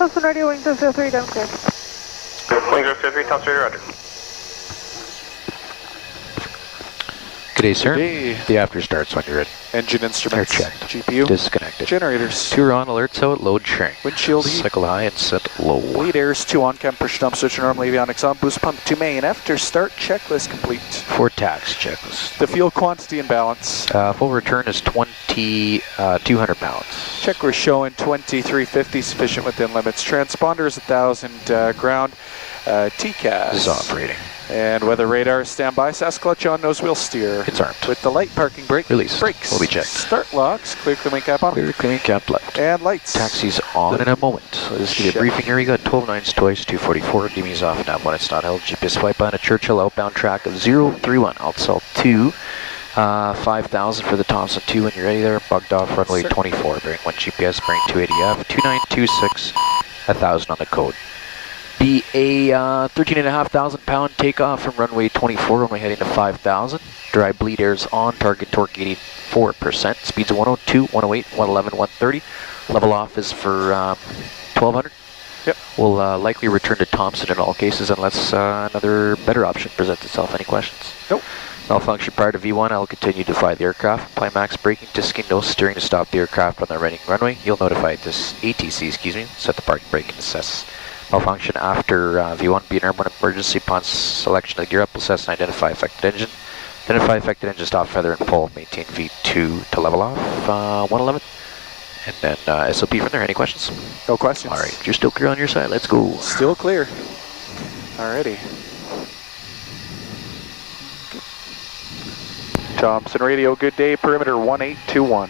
Thompson radio, wing 003, down clear. Wing 003, Thompson radio, roger. Good day, sir. Good day. The after starts when you're ready. Engine instruments. They're checked. GPU. Disconnected. Generators. 2 are on, alerts out, load sharing. Windshield heat. Cycle high and set low. Lead airs 2 on, cam pressure dump switch, normal avionics on, boost pump 2 main. After start, checklist complete. 4 tax checklist. The fuel quantity and balance. Full return is 200 pounds. Check we're showing 2350, sufficient within limits. Transponder is 1000 ground. TCAS. This is operating. And weather radar, standby. SAS clutch on, nose wheel steer. It's armed. With the light parking brake. Release. Brakes. Will be checked. Start locks. Clear clean cap on. Clear clean cap left. And lights. Taxi's on in a moment. So this is a briefing here. You got 12 nines twice, 244. DME's off now when it's not held. GPS wipe on a Churchill outbound track of 031. Altimeter 2. 5,000 for the Thompson 2 when you're ready there. Bugged off runway 24. Bearing 1 GPS, bearing 280F. 2926. 1,000 on the code. Be a 13,500 pound takeoff from runway 24, runway heading to 5,000. Dry bleed airs on, target torque 84%. Speeds of 102, 108, 111, 130. Level off is for 1,200. Yep. We'll likely return to Thompson in all cases unless another better option presents itself. Any questions? Nope. Malfunction prior to V1, I'll continue to fly the aircraft. Apply max braking to skin nose steering to stop the aircraft on the running runway. You'll notify this ATC, set the parking brake and assess. Malfunction after V1, be an airborne emergency upon selection of the gear up, assess and identify affected engine. Identify affected engine, stop, feather, and pull. Maintain V2 to level off, 111. And then SOP from there. Any questions? No questions. All right, you're still clear on your side. Let's go. Still clear. Alrighty. Thompson radio, good day. Perimeter 1821.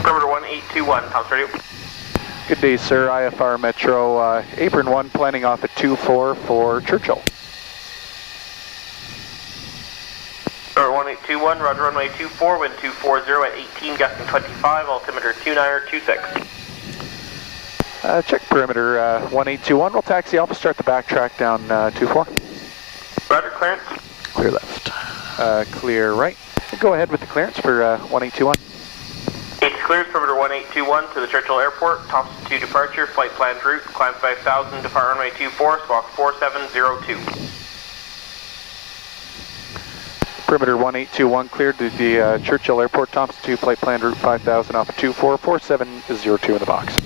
Perimeter 1821, Thompson radio. Good day, sir. IFR Metro, apron 1, planning off at 24 for Churchill. Perimeter 1821, roger runway 24, wind 240 at 18, gusting 25, altimeter 2926. Check perimeter 1821. We'll taxi Alpha, start the backtrack down 24. Roger, clearance. Clear left. Clear right. Go ahead with the clearance for 1821. It's cleared, perimeter 1821 to the Churchill Airport, Thompson 2 departure, flight planned route, climb 5,000, depart runway 24, squawk 4702. Perimeter 1821 cleared to the Churchill Airport, Thompson 2, flight planned route 5,000 off of 24, 4702 in the box.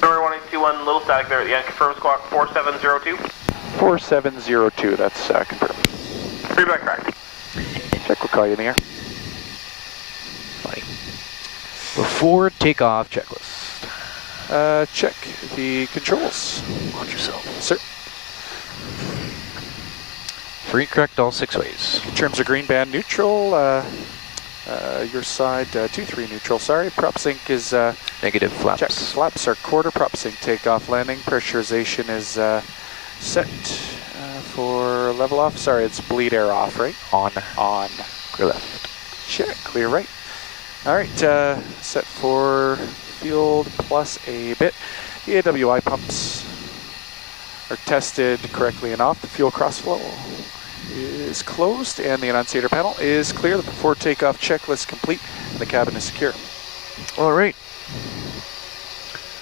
Perimeter 1821, little static there at the end, confirm squawk 4702. 4702, that's confirmed. Free back track. Check, we'll call you in the air. Funny. Before takeoff checklist. Check the controls. Watch yourself. Sir. Free correct all 6 ways. In terms of green band neutral, your side 2-3 neutral, sorry. Prop sync is Negative flaps. check. Flaps are quarter, prop sync takeoff landing. Pressurization is set for level off. Sorry, it's bleed air off, right? On. On. Clear left. Check, clear right. All right, set for field plus a bit. The AWI pumps are tested correctly and off. The fuel crossflow is closed and the annunciator panel is clear. The before takeoff checklist complete and the cabin is secure. All right.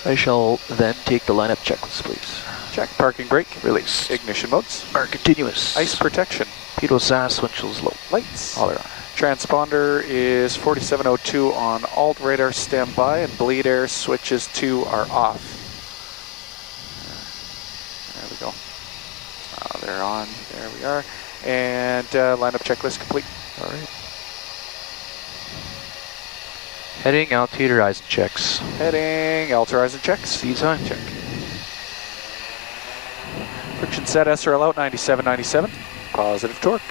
I shall then take the lineup checklist, please. Check, parking brake, Release. ignition modes, Are continuous. ice protection, Pitot SAS, windshields low. lights. All are on. Transponder is 4702 on alt radar standby and bleed air switches 2 are off. There we go. They're on, there we are. And lineup checklist complete. All right. Heading, altitude, horizon checks. Heading, horizon checks. Speed time. Check. Friction set, SRL out, 9797. Positive torque.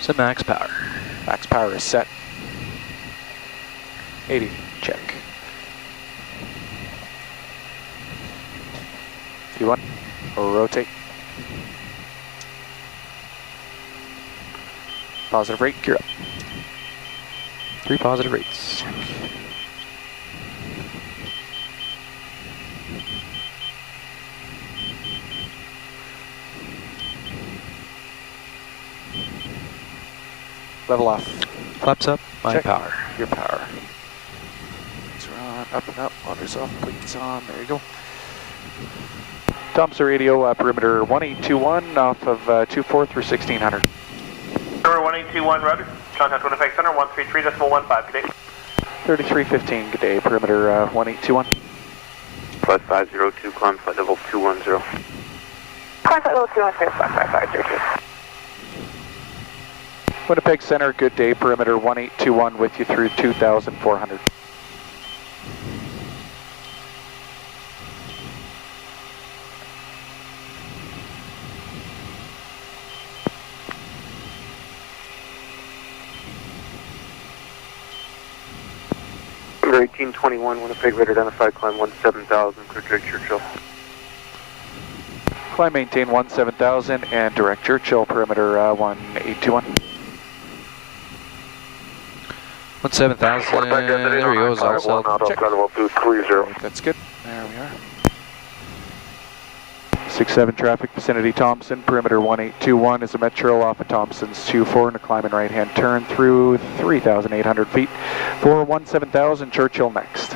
So max power. Max power is set. 80. Check. V1, rotate. Positive rate, gear up. 3 positive rates. Check. Level off. Flaps up, my Check. power. Your power. Lights are on, up and up, motors off, cleats on, there you go. Thompson radio, perimeter 1821 off of 24 through 1600. Number 1821, roger. Contact with effect center, 133.15, good day. 3315, good day, perimeter 1821. Flight 502, climb flight level 210. Climb flight level 210, flight 5532. Winnipeg Center, good day, perimeter 1821 with you through 2400. Number 1821, Winnipeg, radar identified, climb 17000, clear direct Churchill. Climb maintain 17000 and direct Churchill, perimeter 1821. 17,000, there he goes, outside. That's good, there we are. 67 traffic vicinity Thompson, perimeter 1821 is a metro off of Thompson's 24 and a climb and right hand turn through 3,800 feet for 17,000, Churchill next.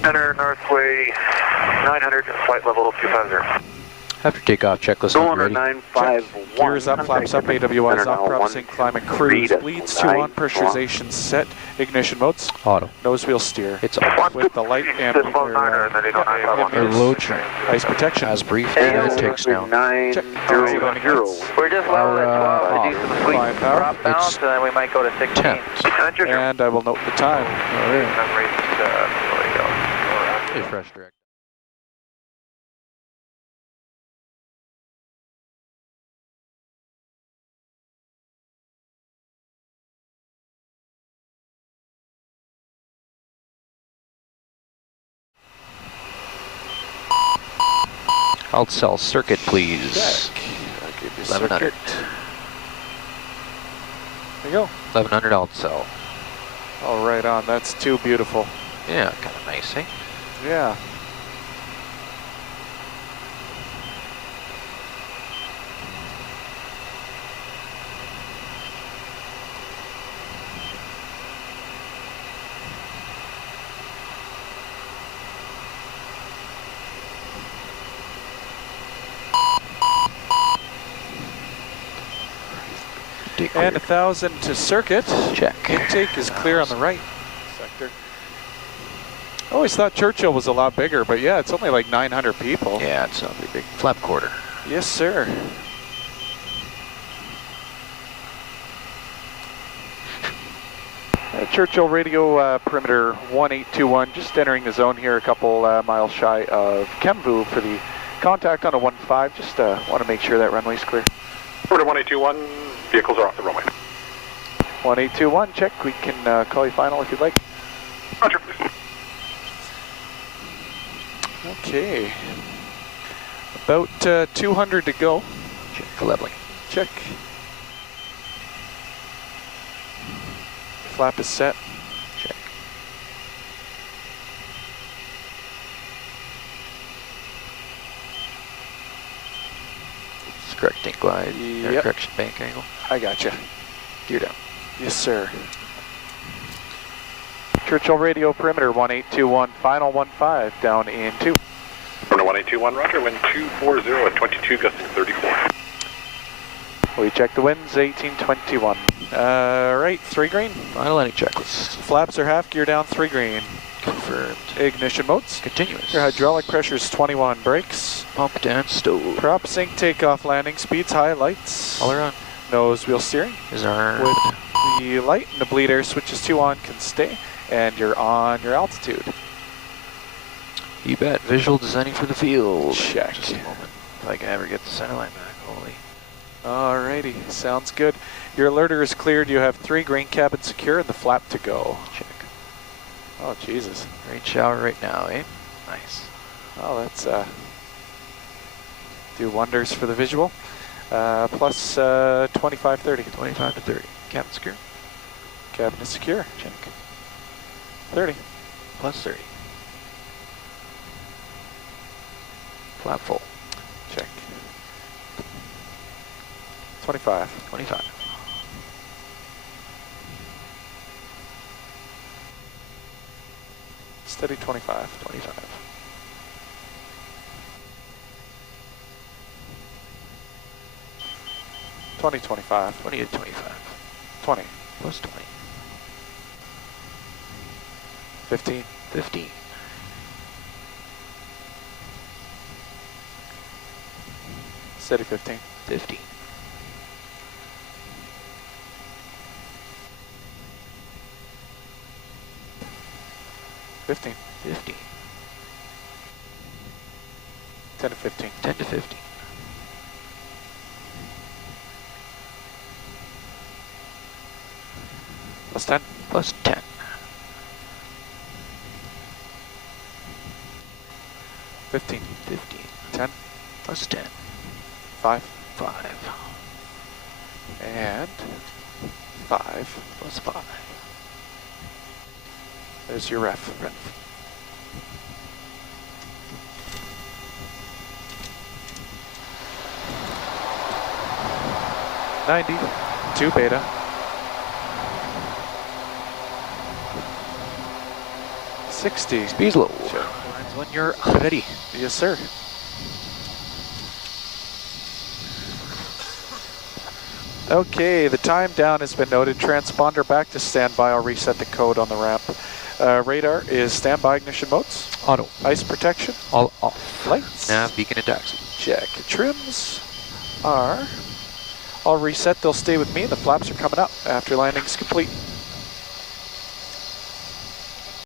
Center, Northway 900, flight level 250. After takeoff, checklist Still on under ready. 951. Gears up, flaps up, AWI's on, promising, climb and cruise. 1, Bleeds 2 on, pressurization set, ignition modes, Auto. nose wheel steer. It's off. With the light and Or low train. ice protection. As briefed, and it takes now. 900. We're just level at 12 to do some quick climb power. drop bounce, and then we might go to 16. 10. And I will note the time. Refresh direct. Alt cell circuit, please. Check. I'll give you 1100. circuit. There you go. 1100 alt cell. All right on. That's too beautiful. Yeah, kind of nice, eh? Yeah. And 1,000 to circuit. Check. Intake is clear on the right sector. I always thought Churchill was a lot bigger, but yeah, it's only like 900 people. Yeah, it's not very big. Flap quarter. Yes, sir. Churchill radio, perimeter 1821, just entering the zone here, a couple miles shy of Kemvu for the contact on a 15. Just want to make sure that runway's clear. Order 1821, vehicles are off the runway. 1821, check. We can call you final if you'd like. Roger. Okay. About 200 to go. Check leveling. Check. Flap is set. Check. It's correcting glide. Or Yep. correction bank angle. I gotcha. Gear down. Yes, sir. Churchill radio perimeter 1821, final 15 down in 2. Order 1821, roger, wind 240 at 22, gusting 34. We check the winds, 1821. Right, 3 green. Final landing checklist. Flaps are half, gear down, 3 green. Confirmed. Ignition modes. Continuous. Your hydraulic pressure is 21. Brakes. Pump down, stove. Prop sync, takeoff, landing speeds, high, lights. All around. Nose wheel steering. Is our With the light and the bleed air switches 2 on can stay, and you're on your altitude. You bet. Visual designing for the field. Check. Just a moment. If I can ever get the center line back. Holy. Alrighty, sounds good. Your alerter is cleared. You have 3 green, cabin secure, and the flap to go. Check. Oh, Jesus. Rain shower right now, eh? Nice. Oh, that's do wonders for the visual. Plus 25, 30. 25 to 30. Cabin secure. Cabin is secure. Check. 30. Plus 30. Flap full. 25. 25. Steady 25. 25. 20, 25. 20 to 25. 20. Plus 20. 15. 15. Steady 15. 15. 15. 15. 10 to 15. 10 to 15. Plus 10. Plus 10. 15. 15. 10. Plus 10. 5. 5. And 5. Plus 5. There's your ref. 90. 2 beta. 60. Speed's low. Sure. Lines when you're ready. Yes, sir. Okay, the time down has been noted. Transponder back to standby. I'll reset the code on the ramp. Radar is standby ignition modes. Auto. Ice protection. All off. Lights. Nav, beacon, and taxi. Check. Trims are all reset. They'll stay with me. The flaps are coming up after landing's complete.